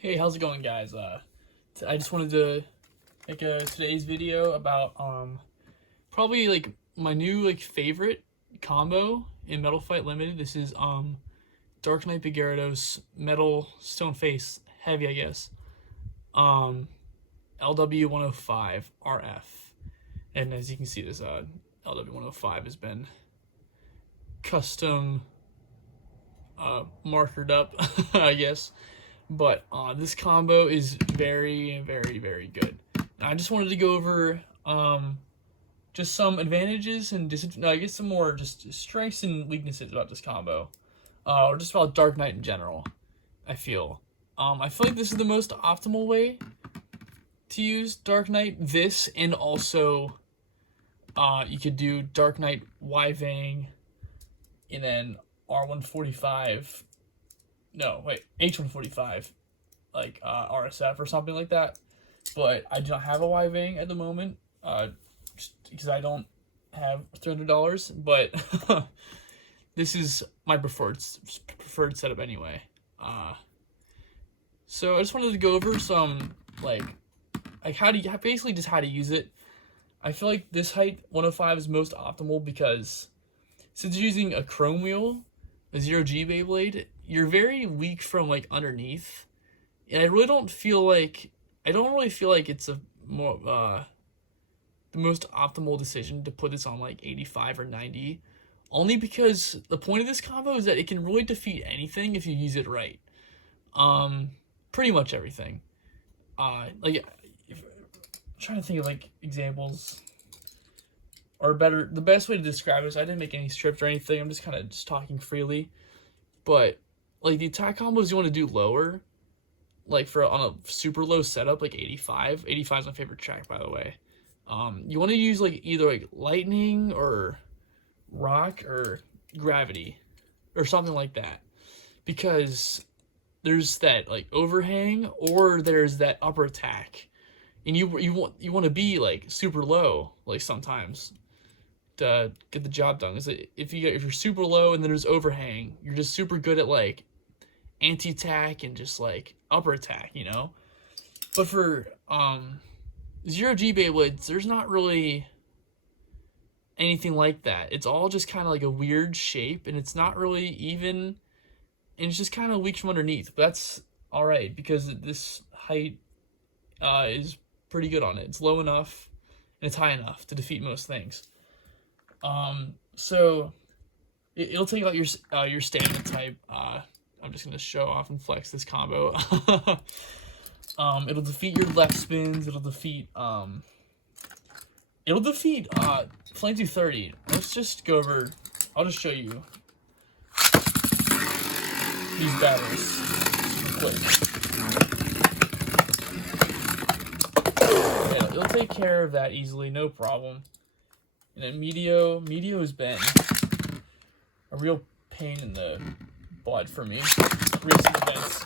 Hey, how's it going, guys? I just wanted to make today's video about probably like my new favorite combo in Metal Fight Limited. This is Dark Knight Gyarados Metal Stone Face Heavy, I guess. LW105 RF, and as you can see, this LW105 has been custom markered up, I guess. But this combo is very, very, very good. And I just wanted to go over just some advantages and I guess some more just strengths and weaknesses about this combo, or just about Dark Knight in general. I feel like this is the most optimal way to use Dark Knight. This, and also you could do Dark Knight Y-Vang and then R145. No, wait, H145, like RSF or something like that. But I do not have a Y-Vang at the moment, just because I don't have $300. But this is my preferred setup anyway. So I just wanted to go over some like how to basically just how to use it. I feel like this height 105 is most optimal because since you're using a chrome wheel, a 0G Beyblade, you're very weak from like underneath, and I really don't feel like it's a more the most optimal decision to put this on like 85 or 90, only because the point of this combo is that it can really defeat anything if you use it right. Pretty much everything. Like I'm trying to think of like examples, or better, the best way to describe it is I didn't make any script or anything. I'm just kind of talking freely, but like the attack combos you want to do lower, like on a super low setup, like 85. 85 is my favorite track, by the way. You want to use like either like lightning or rock or gravity or something like that, because there's that like overhang or there's that upper attack, and you want to be like super low like sometimes to get the job done. Is if you're super low and then there's overhang, you're just super good at like anti-attack and just like upper attack, you know. But for 0G Beyblades, there's not really anything like that. It's all just kind of like a weird shape, and it's not really even, and it's just kind of weak from underneath. But that's all right because this height is pretty good on it. It's low enough and it's high enough to defeat most things. So it'll take out your stamina type. I'm just gonna show off and flex this combo. It'll defeat your left spins. It'll defeat Flame 230. Let's just go over. I'll just show you these battles super quick. Yeah, it'll take care of that easily, no problem. And then Meteo has been a real pain in the butt for me recent events,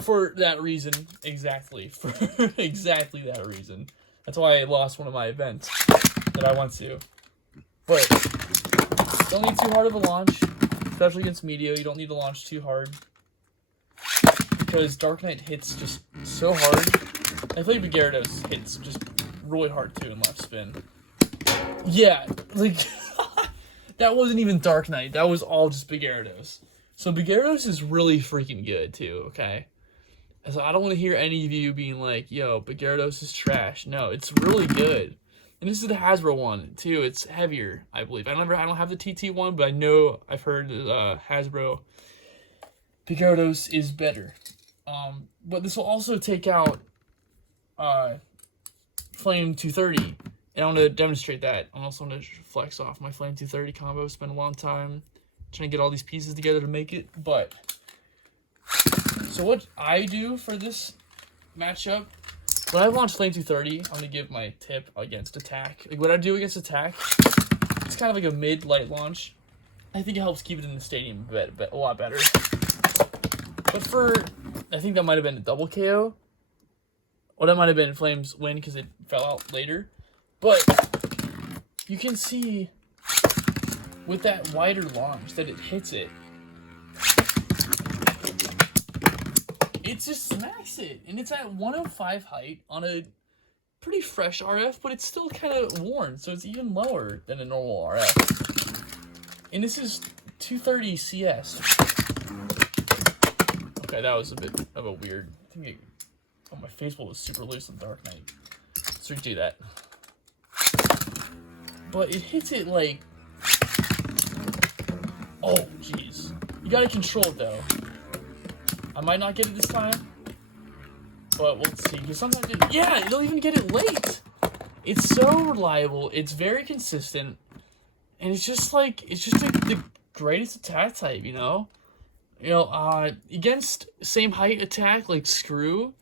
for that reason exactly. For exactly that reason. That's why I lost one of my events that I went to. But don't need too hard of a launch, especially against Meteo. You don't need to launch too hard because Dark Knight hits just so hard. I feel like Gyarados hits just really hard too in left spin. Yeah, like that wasn't even Dark Knight. That was all just Gyarados. So Gyarados is really freaking good too, okay? So I don't want to hear any of you being like, yo, Gyarados is trash. No, it's really good. And this is the Hasbro one too. It's heavier, I believe. I don't have the TT one, but I know I've heard Hasbro Gyarados is better. But this will also take out Flame 230. And I want to demonstrate that. I also want to flex off my Flame 230 combo. Spend a long time trying to get all these pieces together to make it. But so what I do for this matchup, when I launch Flame 230, I'm going to give my tip against attack. Like what I do against attack, it's kind of like a mid-light launch. I think it helps keep it in the stadium a lot better. But I think that might have been a double KO. Or that might have been Flame's win because it fell out later. But you can see with that wider launch that it hits it. it just smacks it. And it's at 105 height on a pretty fresh RF, but it's still kind of worn, so it's even lower than a normal RF. And this is 230 CS. Okay, that was a bit of a weird thing. Oh, my Facebook was super loose on Dark Knight. So we do that. But it hits it like... Oh, jeez. You gotta control it, though. I might not get it this time. But we'll see. Because sometimes yeah, it'll even get it late. It's so reliable. It's very consistent. And it's just like... It's just the greatest attack type, you know? You know, against same height attack, like Screw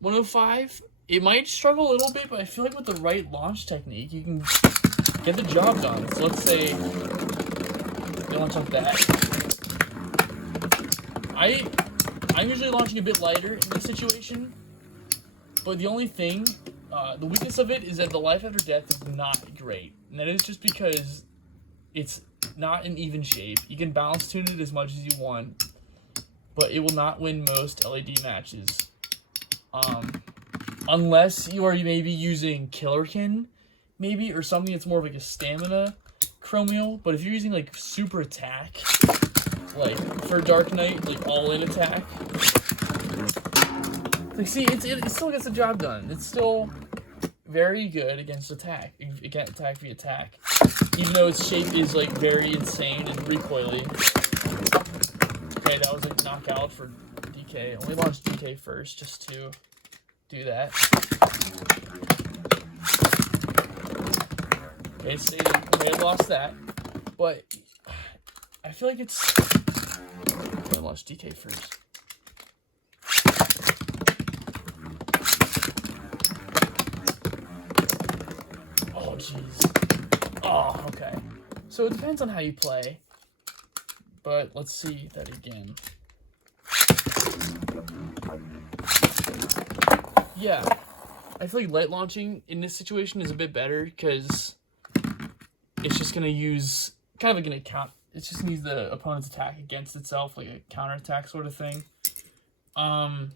105, it might struggle a little bit, but I feel like with the right launch technique, you can get the job done. So let's say you launch like that. I'm usually launching a bit lighter in this situation, but the only thing, the weakness of it is that the life after death is not great, and that is just because it's not an even shape. You can balance tune it as much as you want, but it will not win most LED matches. Unless you are maybe using Killerkin, maybe, or something that's more of like a stamina chromial. But if you're using like super attack, like for Dark Knight, like all-in attack, like see, it still gets the job done. It's still very good against attack, against attack via attack, even though its shape is like very insane and recoily. Okay, that was a knockout for DK. Only launched DK first just to do that. Okay, okay, I lost that, but I feel like it's... I launched DK first. Oh, jeez. Oh, okay. So it depends on how you play, but let's see that again. Yeah, I feel like light launching in this situation is a bit better because it's just gonna use kind of like an account. It's just gonna use the opponent's attack against itself, like a counterattack sort of thing. But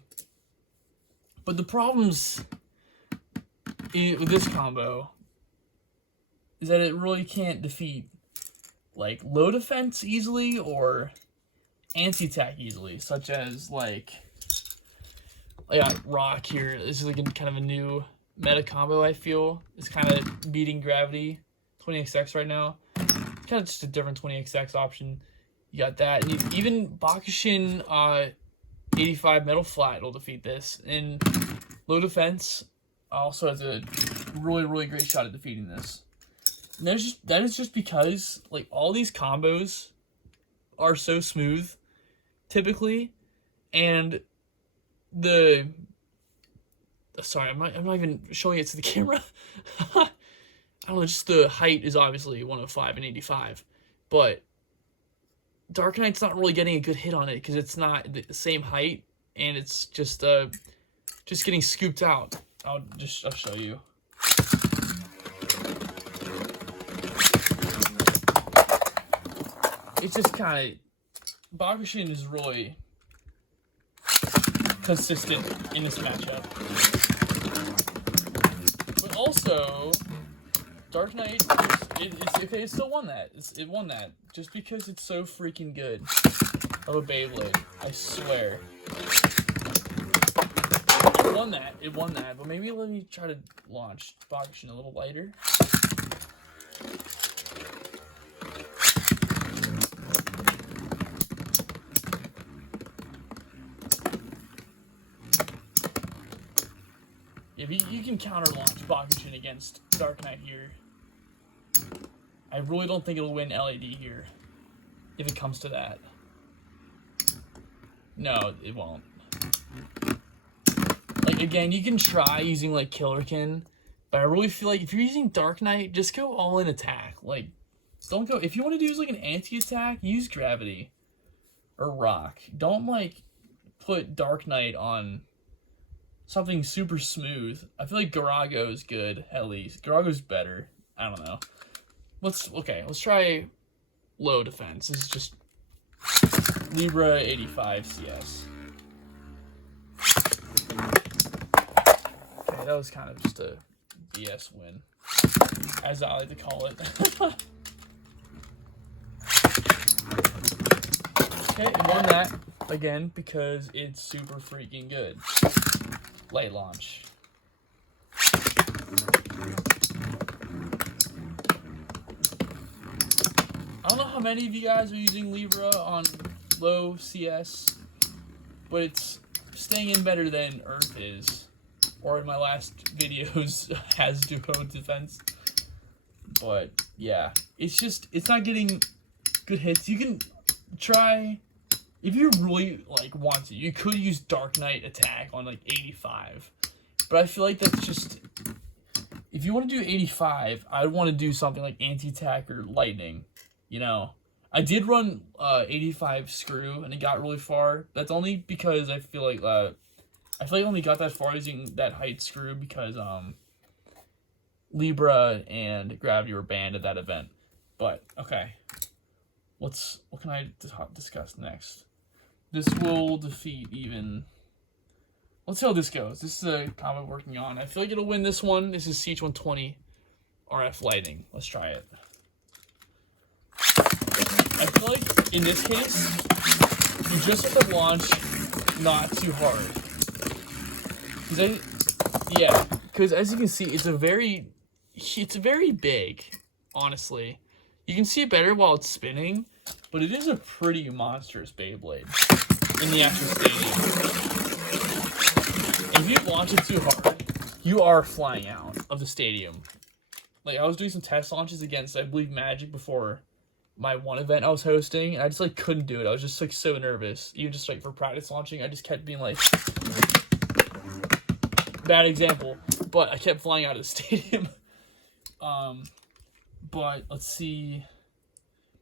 the problems with this combo is that it really can't defeat like low defense easily or anti-attack easily, such as like. I got Rock here. This is like kind of a new meta combo, I feel. It's kind of beating Gravity 20XX right now. Kind of just a different 20XX option. You got that. And even Bakushin 85 Metal Flat will defeat this. And low defense also has a really, really great shot at defeating this. And that is just because like all these combos are so smooth, typically, and sorry, I'm not even showing it to the camera. I don't know, just the height is obviously 105 and 85, but Dark Knight's not really getting a good hit on it because it's not the same height, and it's just getting scooped out. I'll show you. It's just kind of Bakushin is really consistent in this matchup. But also, Dark Knight, it still won that. It won that just because it's so freaking good of a Beyblade. I swear. It won that. But maybe let me try to launch Bakushin a little lighter. You can counter launch Bakushin against Dark Knight here. I really don't think it'll win LED here, if it comes to that. No, it won't. Like, again, you can try using, like, Killerkin, but I really feel like if you're using Dark Knight, just go all-in attack. Like, don't go... If you want to do, like, an anti-attack, use Gravity or Rock. Don't, like, put Dark Knight on something super smooth. I feel like Garago is good, at least. Garago's better. I don't know. Let's try low defense. This is just Libra 85 CS. that was kind of just a BS win, as I like to call it. Okay, it won that again because it's super freaking good. Light launch. I don't know how many of you guys are using Libra on low CS, but it's staying in better than Earth is, or in my last videos has duo defense. But yeah, it's not getting good hits. You can try, if you really like want to, you could use Dark Knight attack on like 85, but I feel like that's just, if you want to do 85, I would want to do something like anti-attack or lightning. You know, I did run 85 screw and it got really far. That's only because I feel like I only got that far using that height screw because Libra and Gravity were banned at that event. But okay, what can I discuss next? This will defeat even. Let's see how this goes. This is a combo working on. I feel like it'll win this one. This is CH120 RF Lightning. Let's try it. I feel like in this case, you just have to launch not too hard. Because as you can see, it's very big, honestly. You can see it better while it's spinning, but it is a pretty monstrous Beyblade in the actual stadium. If you launch it too hard, you are flying out of the stadium. Like, I was doing some test launches against, I believe, Magik before my one event I was hosting, and I just like couldn't do it. I was just like so nervous. Even just like for practice launching, I just kept being like, bad example, but I kept flying out of the stadium. But let's see.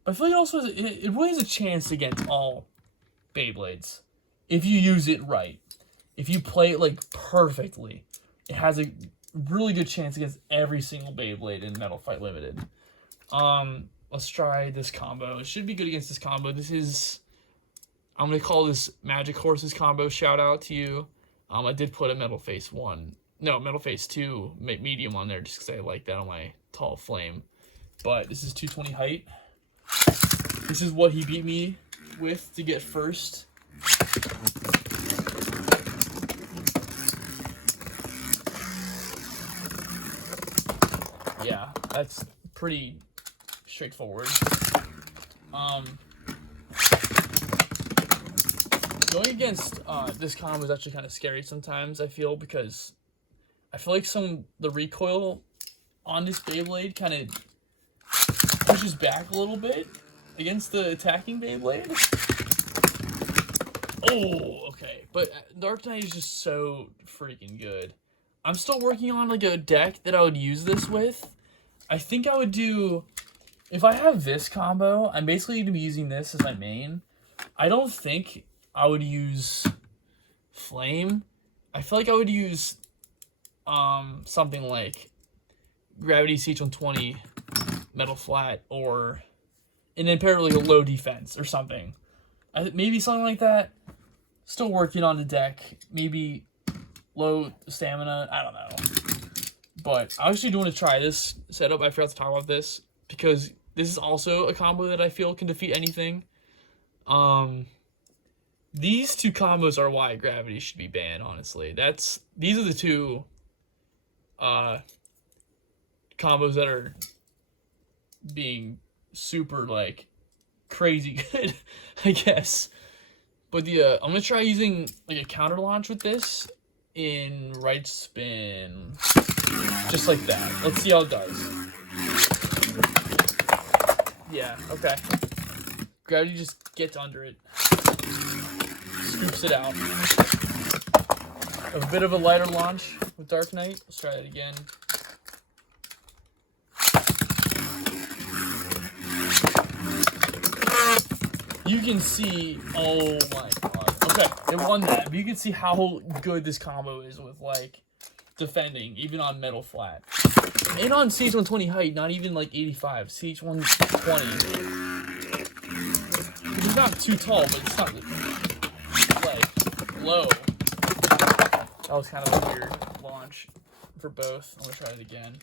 But I feel like it also it really has a chance against all Beyblades if you use it right. If you play it like perfectly, it has a really good chance against every single Beyblade in Metal Fight Limited. Let's try this combo. It should be good against this combo. This is, I'm going to call this Magic Horses combo. Shout out to you. I did put a Metal Face 2 medium on there just because I like that on my Tall Flame. But this is 220 height. This is what he beat me with to get first. Yeah, that's pretty straightforward. Going against this combo is actually kind of scary sometimes, I feel, because I feel like the recoil on this Beyblade kind of pushes back a little bit against the attacking Beyblade. Oh, okay. But Dark Knight is just so freaking good. I'm still working on like a deck that I would use this with. I think I would do, if I have this combo, I'm basically going to be using this as my main. I don't think I would use Flame. I feel like I would use something like Gravity CH120 Metal Flat, and then pair it with like a low defense or something. Maybe something like that. Still working on the deck. Maybe low stamina. I don't know. But I actually do want to try this setup. I forgot to talk about this because this is also a combo that I feel can defeat anything. These two combos are why Gravity should be banned, honestly. These are the two combos that are being super like crazy good, I guess. But I'm gonna try using like a counter launch with this in right spin, just like that. Let's see how it does. Yeah, okay. Gravity just gets under it, scoops it out. A bit of a lighter launch with Dark Knight. Let's try that again. You can see, oh my god. Okay, it won that, but you can see how good this combo is with like defending, even on Metal Flat. And on CH120 height, not even like 85. CH120. It's not too tall, but it's not like low. That was kind of a weird launch. for both. I'm gonna try it again.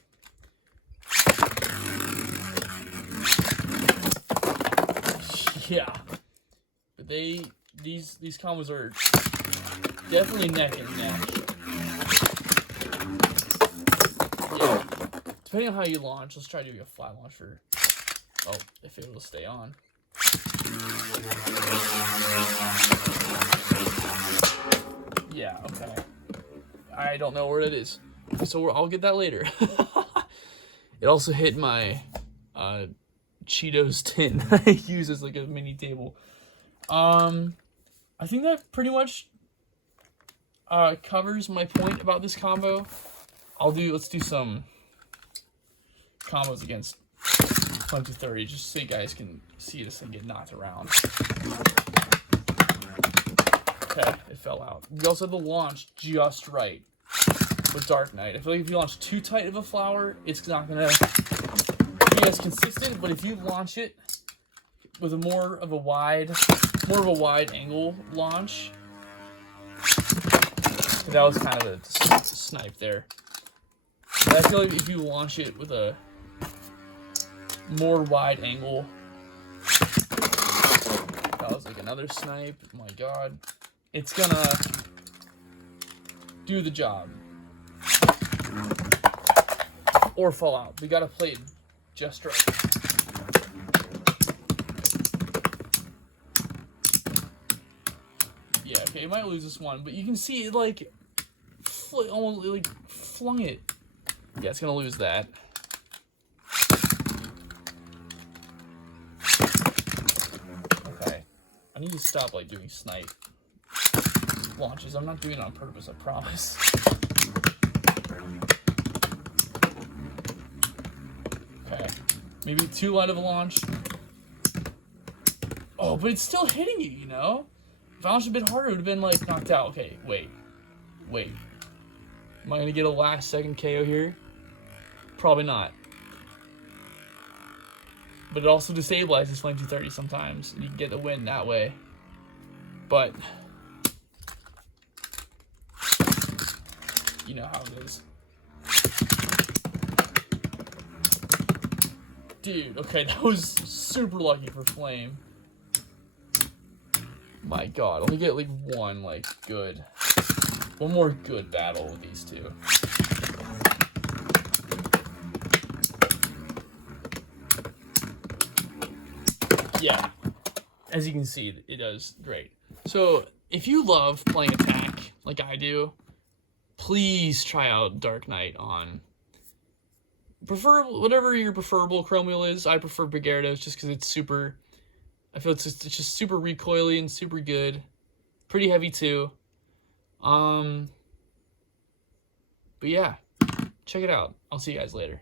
Yeah, but these combos are definitely neck and neck. Yeah, depending on how you launch, let's try doing a flat launch for, oh, if it will stay on. Yeah, okay. I don't know where it is, so I'll get that later. It also hit my Cheetos tin I use as like a mini table. I think that pretty much covers my point about this combo. Let's do some combos against 2030 just so you guys can see this thing get knocked around. Okay, it fell out. We also have the launch just right with Dark Knight. I feel like if you launch too tight of a flower, it's not gonna be as consistent, but if you launch it with a more of a wide angle launch, that was kind of a snipe there. But I feel like if you launch it with a more wide angle, that was like another snipe. Oh my god, it's gonna do the job or fall out. We gotta play it just right. Yeah, okay, you might lose this one, but you can see it like almost like flung it. Yeah, it's gonna lose that. Okay, I need to stop like doing snipe launches. I'm not doing it on purpose, I promise. Okay, maybe too light of a launch. Oh, but it's still hitting you, you know? If I launched a bit harder, it would have been like knocked out. Okay, wait. Am I gonna get a last second KO here? Probably not. But it also destabilizes Flame 230 sometimes, and you can get the win that way. But you know how it is. Dude, okay, that was super lucky for Flame. My god, let me get like one more good battle with these two. Yeah, as you can see, it does great. So if you love playing attack like I do, please try out Dark Knight on whatever your preferable chrome wheel is. I prefer Beyblade just because it's super. I feel it's just super recoily and super good, pretty heavy too. But yeah, check it out. I'll see you guys later.